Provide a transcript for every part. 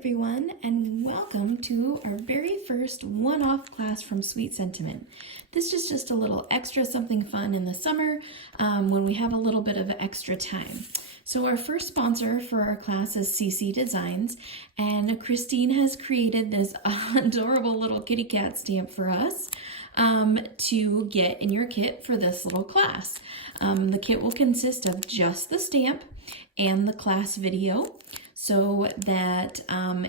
everyone, and welcome to our very first one-off class from Sweet Sentiment. This is just a little extra something fun in the summer when we have a little bit of extra time. So our first sponsor for our class is CC Designs, and Christine has created this adorable little kitty cat stamp for us to get in your kit for this little class. The kit will consist of just the stamp and the class video, so that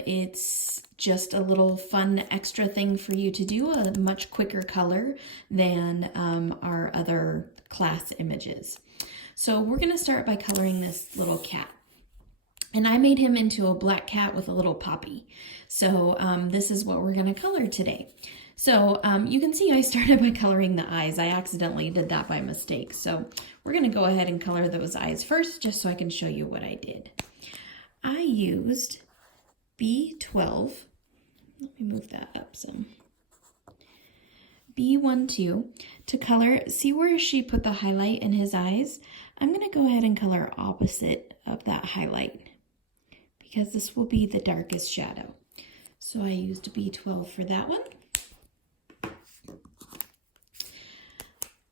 it's just a little fun extra thing for you to do, a much quicker color than our other class images. So we're going to start by coloring this little cat. And I made him into a black cat with a little poppy. So this is what we're going to color today. So you can see I started by coloring the eyes. I accidentally did that by mistake. So we're going to go ahead and color those eyes first, just so I can show you what I did. I used B12, let me move that up some, B12 to color. See where she put the highlight in his eyes? I'm going to go ahead and color opposite of that highlight because this will be the darkest shadow. So I used B12 for that one.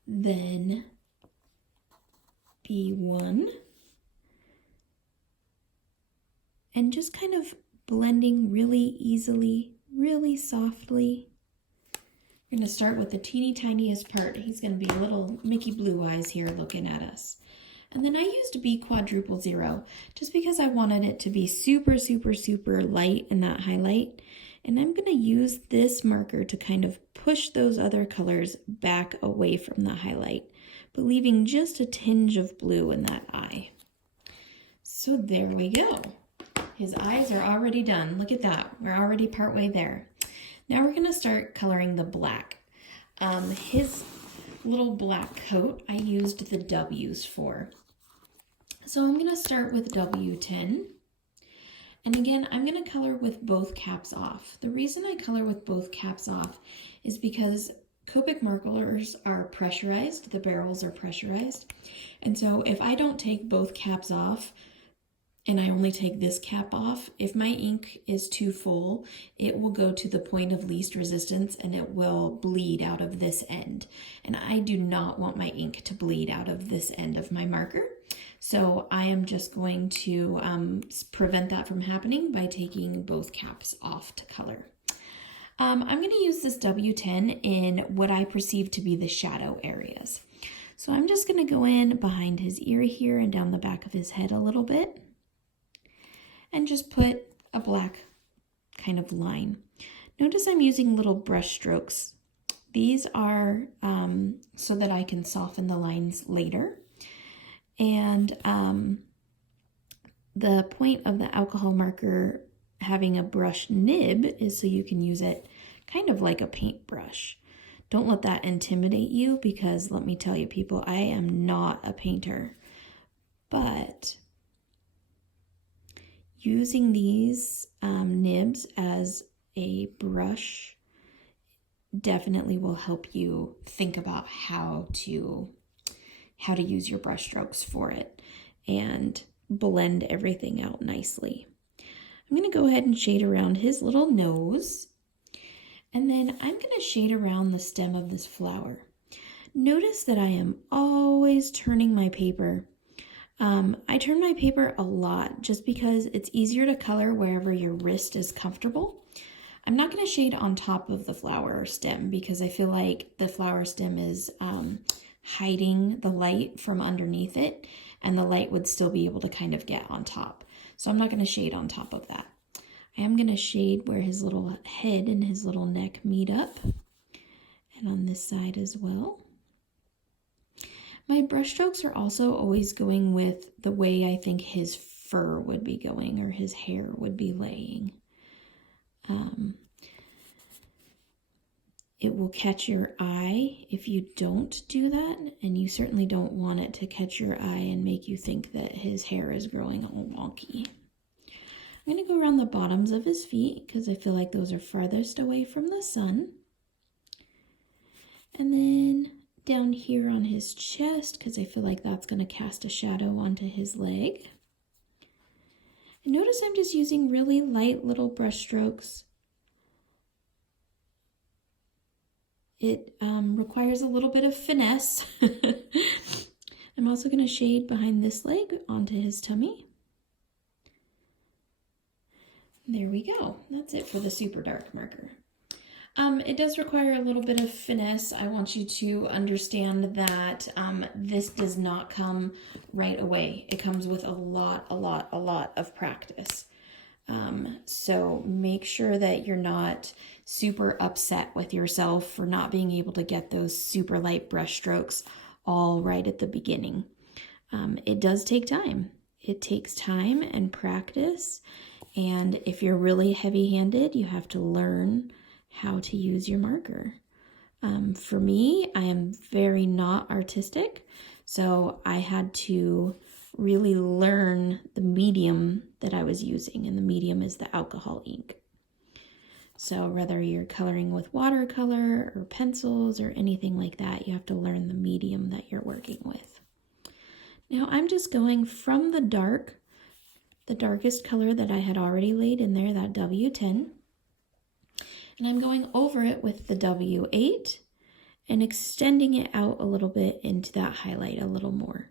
Then B1. And just kind of blending really easily, really softly. We're going to start with the teeny tiniest part. He's going to be little Mickey Blue Eyes here looking at us. And then I used B00 just because I wanted it to be super, super, super light in that highlight. And I'm going to use this marker to kind of push those other colors back away from the highlight, but leaving just a tinge of blue in that eye. So there we go. His eyes are already done. Look at that. We're already partway there. Now we're going to start coloring the black. His little black coat, I used the W's for. So I'm going to start with W10. And again, I'm going to color with both caps off. The reason I color with both caps off is because Copic markers are pressurized. The barrels are pressurized. And so if I don't take both caps off, and I only take this cap off, if my ink is too full, it will go to the point of least resistance and it will bleed out of this end. And I do not want my ink to bleed out of this end of my marker. So I am just going to prevent that from happening by taking both caps off to color. I'm going to use this W10 in what I perceive to be the shadow areas. So I'm just going to go in behind his ear here and down the back of his head a little bit, and just put a black kind of line. Notice I'm using little brush strokes. These are so that I can soften the lines later. And the point of the alcohol marker having a brush nib is so you can use it kind of like a paintbrush. Don't let that intimidate you, because let me tell you people, I am not a painter, but using these nibs as a brush definitely will help you think about how to use your brush strokes for it and blend everything out nicely. I'm going to go ahead and shade around his little nose, and then I'm going to shade around the stem of this flower. Notice that I am always turning my paper. I turn my paper a lot just because it's easier to color wherever your wrist is comfortable. I'm not going to shade on top of the flower stem because I feel like the flower stem is hiding the light from underneath it, and the light would still be able to kind of get on top. So I'm not going to shade on top of that. I am going to shade where his little head and his little neck meet up, and on this side as well. My brush strokes are also always going with the way I think his fur would be going or his hair would be laying. It will catch your eye if you don't do that, and you certainly don't want it to catch your eye and make you think that his hair is growing all wonky. I'm going to go around the bottoms of his feet because I feel like those are farthest away from the sun. And then down here on his chest because I feel like that's going to cast a shadow onto his leg. And notice I'm just using really light little brush strokes. It requires a little bit of finesse. I'm also going to shade behind this leg onto his tummy. There we go. That's it for the super dark marker. It does require a little bit of finesse. I want you to understand that this does not come right away. It comes with a lot of practice. So make sure that you're not super upset with yourself for not being able to get those super light brush strokes all right at the beginning. It does take time. It takes time and practice. And if you're really heavy-handed, you have to learn how to use your marker. For me, I am very not artistic, so I had to really learn the medium that I was using, and the medium is the alcohol ink. So whether you're coloring with watercolor or pencils or anything like that, you have to learn the medium that you're working with. Now I'm just going from the darkest color that I had already laid in there, that W10, and I'm going over it with the W8 and extending it out a little bit into that highlight a little more.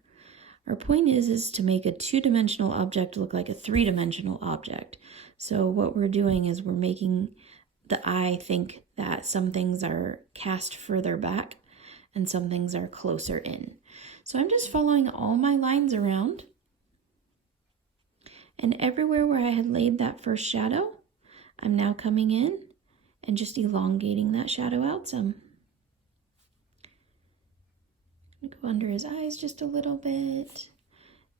Our point is to make a two-dimensional object look like a three-dimensional object. So what we're doing is we're making the eye think that some things are cast further back and some things are closer in. So I'm just following all my lines around. And everywhere where I had laid that first shadow, I'm now coming in and just elongating that shadow out some. I'm gonna go under his eyes just a little bit,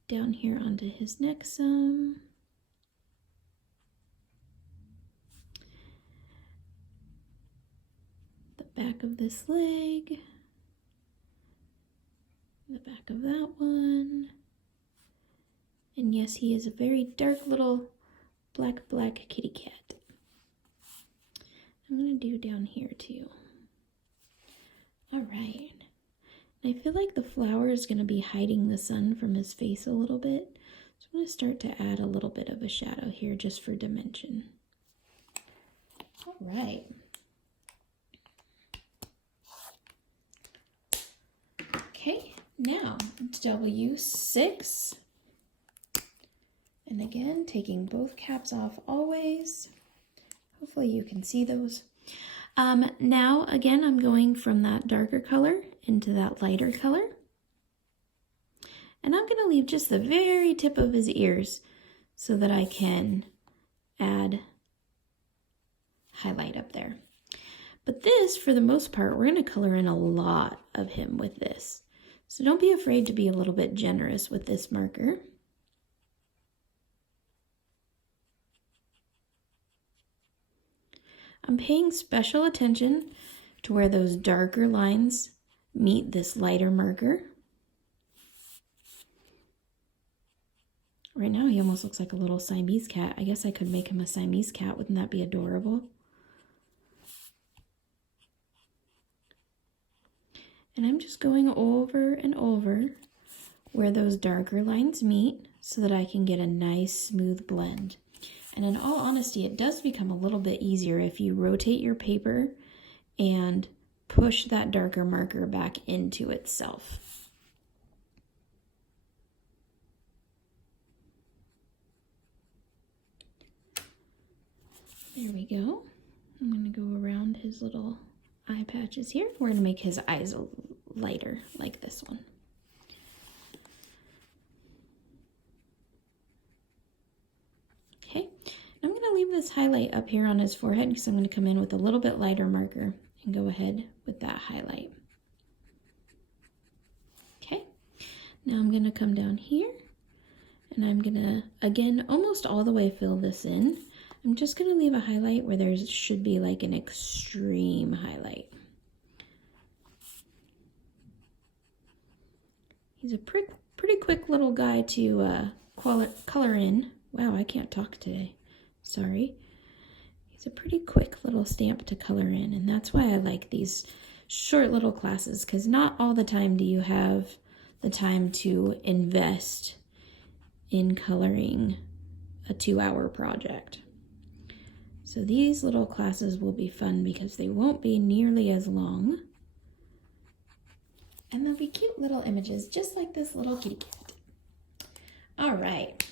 down here onto his neck some. The back of this leg, the back of that one. And yes, he is a very dark little black kitty cat. I'm going to do down here too. All right. And I feel like the flower is going to be hiding the sun from his face a little bit. So I'm going to start to add a little bit of a shadow here just for dimension. All right. Okay, now W6. And again, taking both caps off always. Hopefully you can see those. Now, again, I'm going from that darker color into that lighter color. And I'm going to leave just the very tip of his ears so that I can add highlight up there. But this, for the most part, we're going to color in a lot of him with this. So don't be afraid to be a little bit generous with this marker. I'm paying special attention to where those darker lines meet this lighter marker. Right now he almost looks like a little Siamese cat. I guess I could make him a Siamese cat. Wouldn't that be adorable? And I'm just going over and over where those darker lines meet so that I can get a nice smooth blend. And in all honesty, it does become a little bit easier if you rotate your paper and push that darker marker back into itself. There we go. I'm going to go around his little eye patches here. We're going to make his eyes lighter like this one. Okay, I'm going to leave this highlight up here on his forehead because I'm going to come in with a little bit lighter marker and go ahead with that highlight. Okay, now I'm going to come down here and I'm going to, again, almost all the way fill this in. I'm just going to leave a highlight where there should be like an extreme highlight. He's a pretty quick little guy to color in. Wow, I can't talk today. Sorry. He's a pretty quick little stamp to color in, and that's why I like these short little classes, because not all the time do you have the time to invest in coloring a 2-hour project. So these little classes will be fun because they won't be nearly as long. And they'll be cute little images, just like this little kitty cat. All right.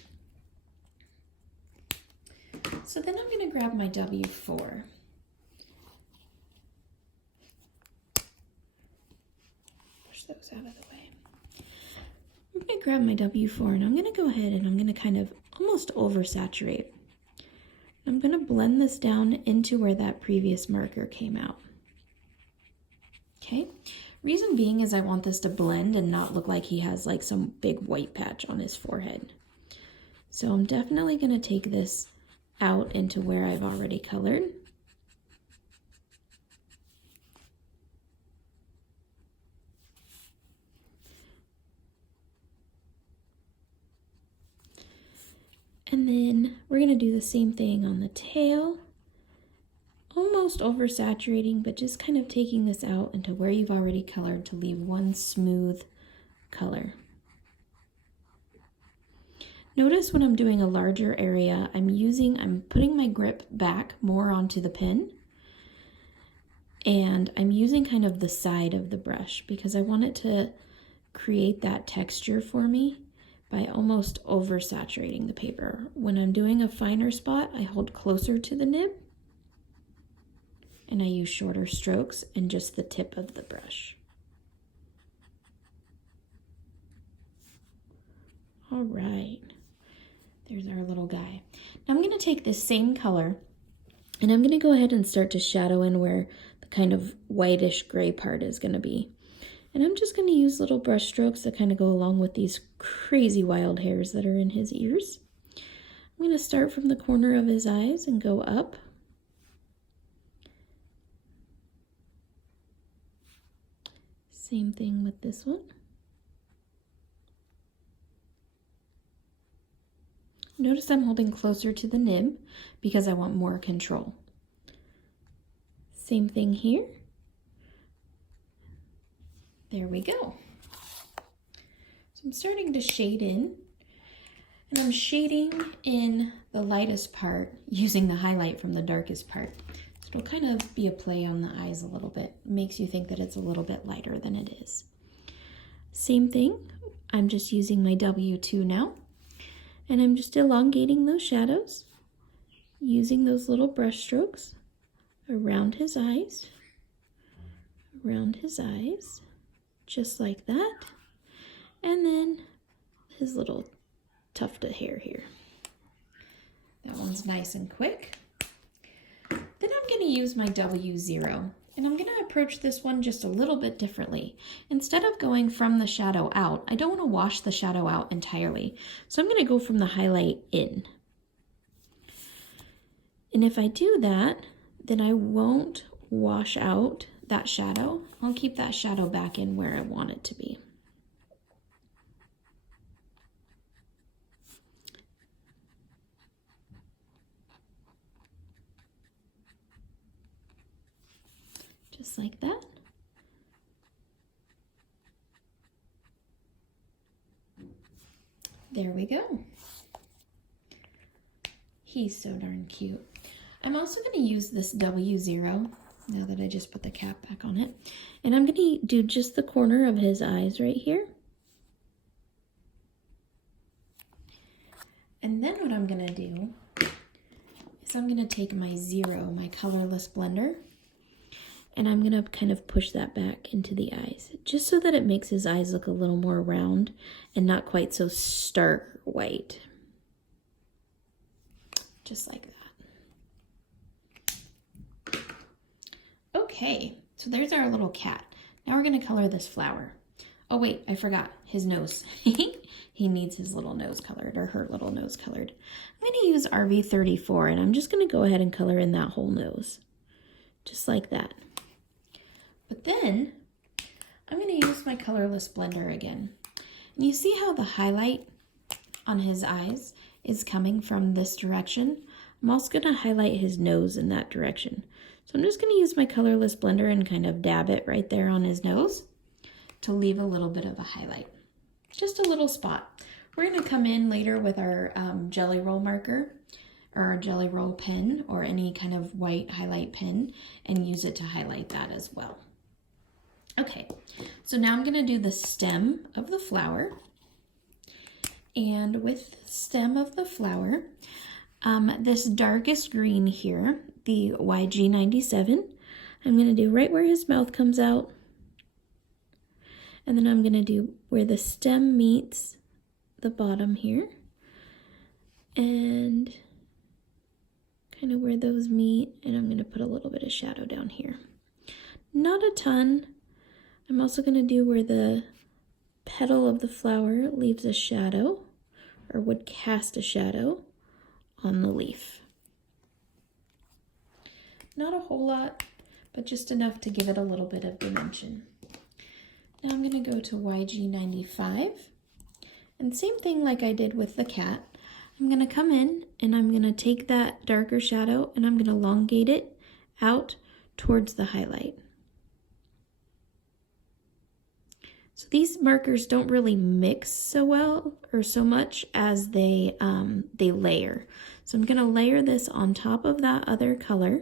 So then I'm going to grab my W4. Push those out of the way. I'm going to grab my W4 and I'm going to go ahead and I'm going to kind of almost oversaturate. I'm going to blend this down into where that previous marker came out. Okay, reason being is I want this to blend and not look like he has like some big white patch on his forehead. So I'm definitely going to take this out into where I've already colored. And then we're going to do the same thing on the tail, almost oversaturating, but just kind of taking this out into where you've already colored to leave one smooth color. Notice when I'm doing a larger area, I'm putting my grip back more onto the pen, and I'm using kind of the side of the brush because I want it to create that texture for me by almost oversaturating the paper. When I'm doing a finer spot, I hold closer to the nib and I use shorter strokes and just the tip of the brush. All right, there's our little guy. Now I'm gonna take this same color and I'm gonna go ahead and start to shadow in where the kind of whitish gray part is gonna be. And I'm just going to use little brush strokes that kind of go along with these crazy wild hairs that are in his ears. I'm going to start from the corner of his eyes and go up. Same thing with this one. Notice I'm holding closer to the nib because I want more control. Same thing here. There we go. So I'm starting to shade in, and I'm shading in the lightest part using the highlight from the darkest part. So it'll kind of be a play on the eyes a little bit. Makes you think that it's a little bit lighter than it is. Same thing, I'm just using my W2 now, and I'm just elongating those shadows, using those little brush strokes around his eyes, just like that, and then his little tuft of hair here. That one's nice and quick. Then I'm going to use my W0, and I'm going to approach this one just a little bit differently. Instead of going from the shadow out, I don't want to wash the shadow out entirely, so I'm going to go from the highlight in. And if I do that, then I won't wash out that shadow. I'll keep that shadow back in where I want it to be. Just like that. There we go. He's so darn cute. I'm also going to use this W0 now that I just put the cap back on it. And I'm going to do just the corner of his eyes right here. And then what I'm going to do is I'm going to take my zero, my colorless blender, and I'm going to kind of push that back into the eyes, just so that it makes his eyes look a little more round and not quite so stark white. Just like that. Okay, so there's our little cat. Now we're going to color this flower. Oh wait, I forgot his nose. He needs his little nose colored, or her little nose colored. I'm going to use RV34, and I'm just going to go ahead and color in that whole nose. Just like that. But then, I'm going to use my colorless blender again. And you see how the highlight on his eyes is coming from this direction? I'm also going to highlight his nose in that direction. So I'm just going to use my colorless blender and kind of dab it right there on his nose to leave a little bit of a highlight. Just a little spot. We're going to come in later with our Jelly Roll marker or our Jelly Roll pen or any kind of white highlight pen and use it to highlight that as well. Okay, so now I'm going to do the stem of the flower. And with the stem of the flower, this darkest green here, the YG97, I'm going to do right where his mouth comes out. And then I'm going to do where the stem meets the bottom here. And kind of where those meet. And I'm going to put a little bit of shadow down here. Not a ton. I'm also going to do where the petal of the flower leaves a shadow, or would cast a shadow on the leaf. Not a whole lot, but just enough to give it a little bit of dimension. Now I'm going to go to YG95, and same thing like I did with the cat. I'm going to come in and I'm going to take that darker shadow and I'm going to elongate it out towards the highlight. So these markers don't really mix so well or so much as they layer. So I'm going to layer this on top of that other color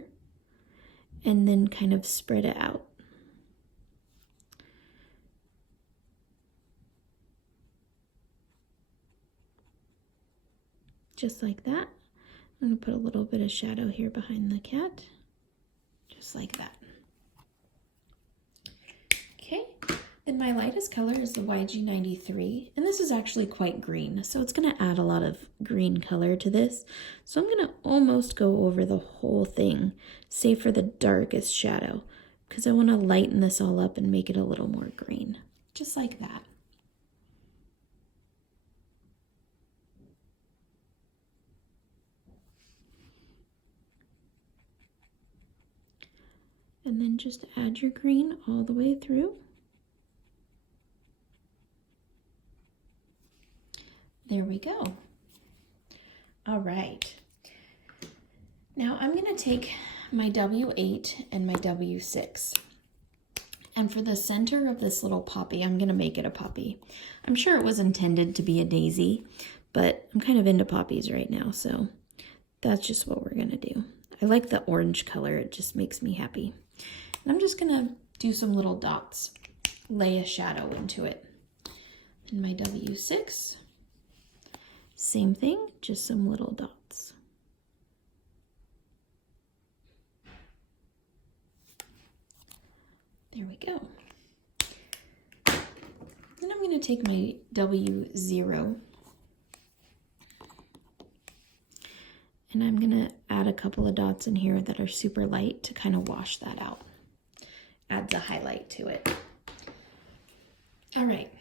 and then kind of spread it out. Just like that. I'm going to put a little bit of shadow here behind the cat, just like that. Okay, then my lightest color is the YG93, and this is actually quite green, so it's going to add a lot of green color to this. So I'm going to almost go over the whole thing, save for the darkest shadow, because I want to lighten this all up and make it a little more green, just like that. And then just add your green all the way through. There we go. All right. Now I'm going to take my W8 and my W6. And for the center of this little poppy, I'm going to make it a poppy. I'm sure it was intended to be a daisy, but I'm kind of into poppies right now, so that's just what we're going to do. I like the orange color. It just makes me happy. And I'm just going to do some little dots, lay a shadow into it. And my W6, same thing, just some little dots. There we go. Then I'm going to take my W0 and I'm going to add a couple of dots in here that are super light to kind of wash that out. Adds a highlight to it. All right,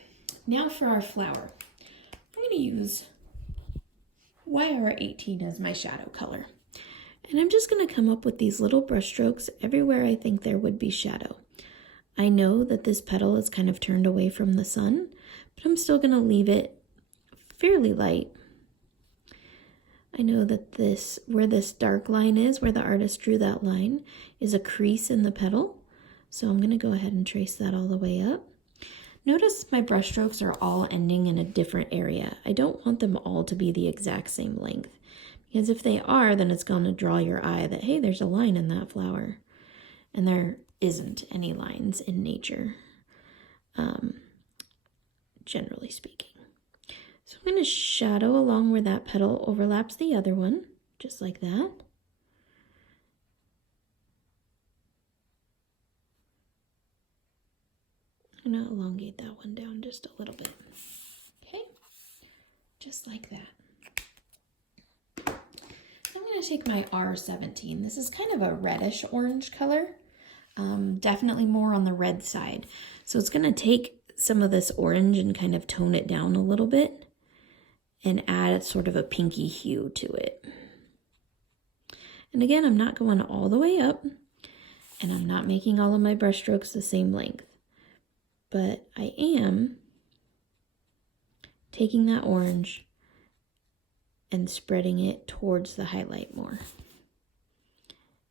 now for our flower. I'm going to use YR18 as my shadow color. And I'm just going to come up with these little brush strokes everywhere I think there would be shadow. I know that this petal is kind of turned away from the sun, but I'm still going to leave it fairly light. I know that where this dark line is, where the artist drew that line, is a crease in the petal. So I'm going to go ahead and trace that all the way up. Notice my brush strokes are all ending in a different area. I don't want them all to be the exact same length, because if they are, then it's going to draw your eye that, hey, there's a line in that flower. And there isn't any lines in nature, generally speaking. So I'm going to shadow along where that petal overlaps the other one, just like that. I'm going to elongate that one down just a little bit. Okay, just like that. I'm going to take my R17. This is kind of a reddish orange color, definitely more on the red side. So it's going to take some of this orange and kind of tone it down a little bit and add sort of a pinky hue to it. And again, I'm not going all the way up, and I'm not making all of my brush strokes the same length, but I am taking that orange and spreading it towards the highlight more.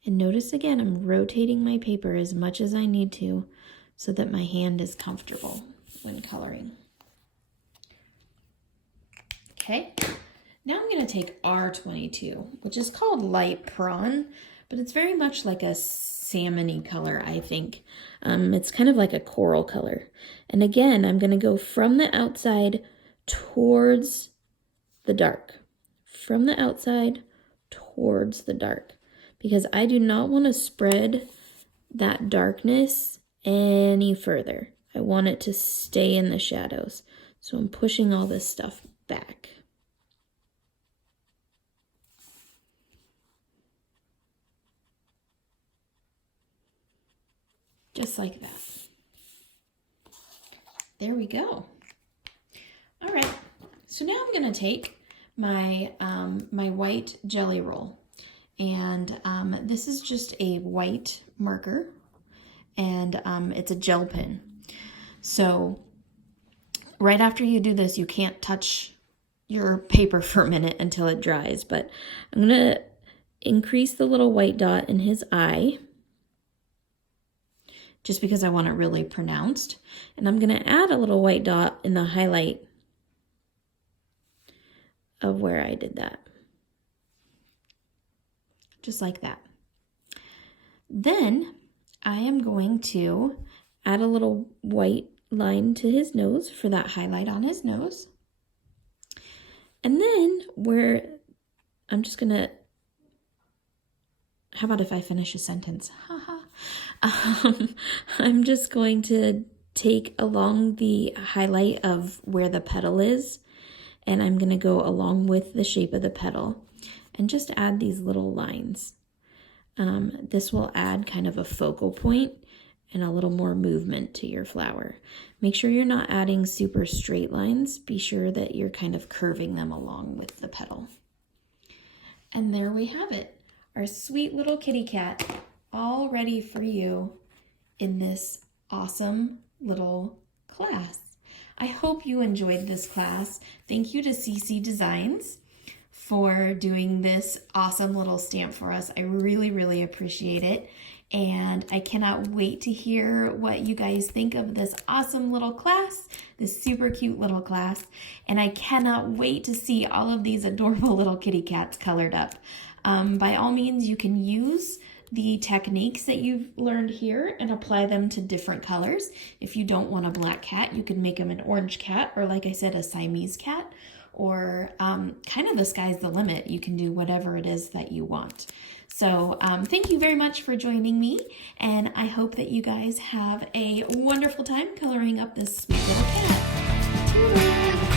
And notice again, I'm rotating my paper as much as I need to so that my hand is comfortable when coloring. Okay, now I'm going to take R22, which is called light prawn, but it's very much like a salmon-y color, I think. It's kind of like a coral color. And again, I'm going to go from the outside towards the dark. From the outside towards the dark. Because I do not want to spread that darkness any further. I want it to stay in the shadows. So I'm pushing all this stuff back. Just like that. There we go. All right, so now I'm gonna take my, my white jelly roll. And this is just a white marker, and it's a gel pen. So right after you do this, you can't touch your paper for a minute until it dries, but I'm gonna increase the little white dot in his eye, just because I want it really pronounced. And I'm gonna add a little white dot in the highlight of where I did that. Just like that. Then I am going to add a little white line to his nose for that highlight on his nose. And then I'm just gonna, how about if I finish a sentence? I'm just going to take along the highlight of where the petal is, and I'm gonna go along with the shape of the petal and just add these little lines. This will add kind of a focal point and a little more movement to your flower. Make sure you're not adding super straight lines. Be sure that you're kind of curving them along with the petal. And there we have it, our sweet little kitty cat, all ready for you in this awesome little class. I hope you enjoyed this class. Thank you to CC Designs for doing this awesome little stamp for us. I really, really appreciate it. And I cannot wait to hear what you guys think of this awesome little class, this super cute little class. And I cannot wait to see all of these adorable little kitty cats colored up. By all means, you can use the techniques that you've learned here and apply them to different colors. If you don't want a black cat, you can make them an orange cat, or like I said, a Siamese cat, or kind of the sky's the limit. You can do whatever it is that you want. So thank you very much for joining me, and I hope that you guys have a wonderful time coloring up this sweet little cat. Toodaloo!